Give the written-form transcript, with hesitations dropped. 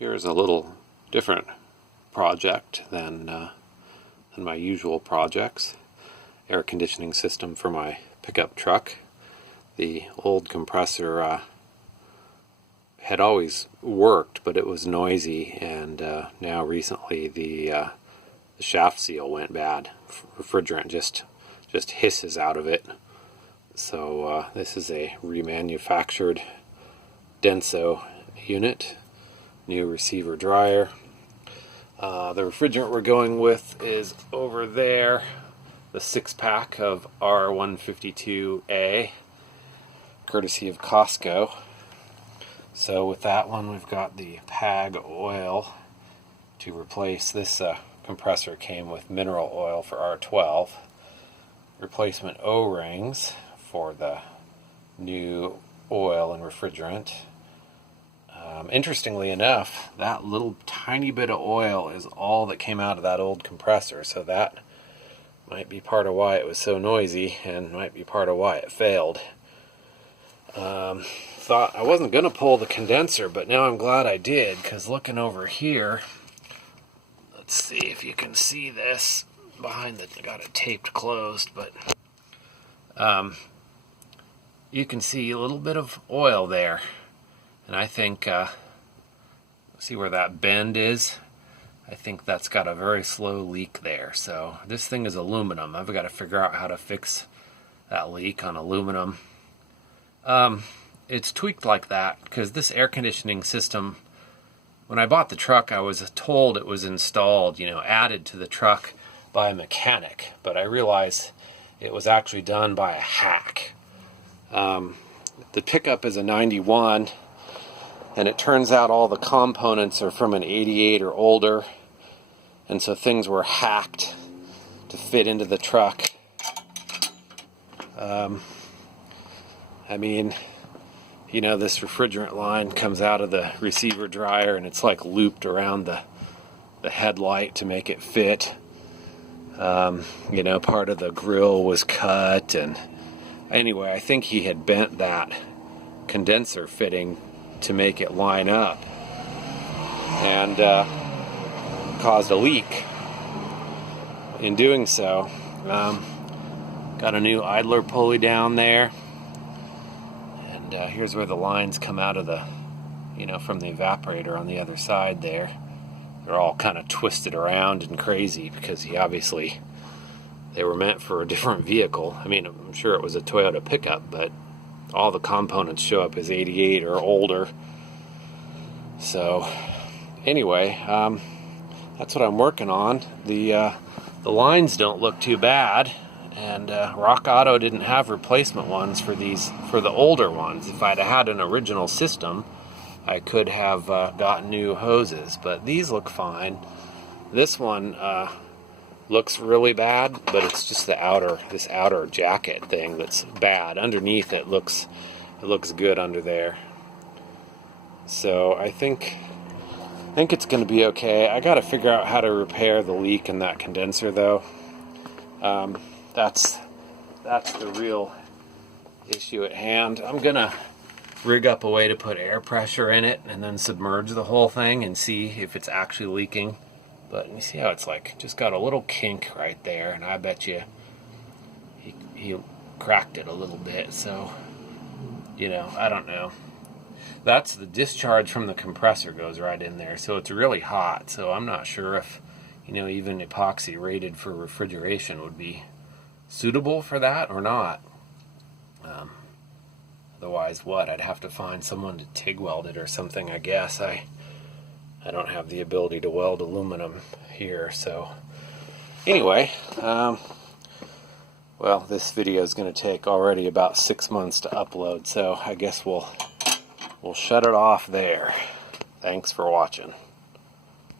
Here's a little different project than my usual projects. Air conditioning system for my pickup truck. The old compressor had always worked, but it was noisy, and now recently the shaft seal went bad. Refrigerant just hisses out of it. So this is a remanufactured Denso unit. New receiver dryer. The refrigerant we're going with is over there, the 6-pack of R152A, courtesy of Costco. So with that one, we've got the PAG oil to replace this compressor. Came with mineral oil for R12, replacement O-rings for the new oil and refrigerant. Interestingly enough, that little tiny bit of oil is all that came out of that old compressor, so that might be part of why it was so noisy and might be part of why it failed. Thought I wasn't going to pull the condenser, but now I'm glad I did, because looking over here, let's see if you can see this behind the, I got it taped closed, but you can see a little bit of oil there. And I think, see where that bend is? I think that's got a very slow leak there. So this thing is aluminum. I've got to figure out how to fix that leak on aluminum. It's tweaked like that because this air conditioning system, when I bought the truck, I was told it was installed, added to the truck by a mechanic. But I realized it was actually done by a hack. The pickup is a 91. And it turns out all the components are from an 88 or older. And so things were hacked to fit into the truck. This refrigerant line comes out of the receiver dryer and it's like looped around the headlight to make it fit. Part of the grill was cut. And anyway, I think he had bent that condenser fitting to make it line up, and caused a leak. In doing so, got a new idler pulley down there, and here's where the lines come out of the, from the evaporator on the other side there. They're all kind of twisted around and crazy because they were meant for a different vehicle. I'm sure it was a Toyota pickup, but all the components show up as 88 or older. So anyway, that's what I'm working on. The lines don't look too bad, and Rock Auto didn't have replacement ones for the older ones. If I'd had an original system, I could have gotten new hoses, but these look fine. This one looks really bad, but it's just this outer jacket thing that's bad. Underneath it looks good under there. So I think it's going to be okay. I got to figure out how to repair the leak in that condenser, though. That's the real issue at hand. I'm gonna rig up a way to put air pressure in it and then submerge the whole thing and see if it's actually leaking. But you see how it's just got a little kink right there, and I bet you he cracked it a little bit. So, I don't know. That's the discharge from the compressor goes right in there, so it's really hot. So I'm not sure if, even epoxy rated for refrigeration would be suitable for that or not. Otherwise, I'd have to find someone to TIG weld it or something, I guess. I don't have the ability to weld aluminum here, so anyway, this video is going to take already about 6 months to upload, so I guess we'll shut it off there. Thanks for watching.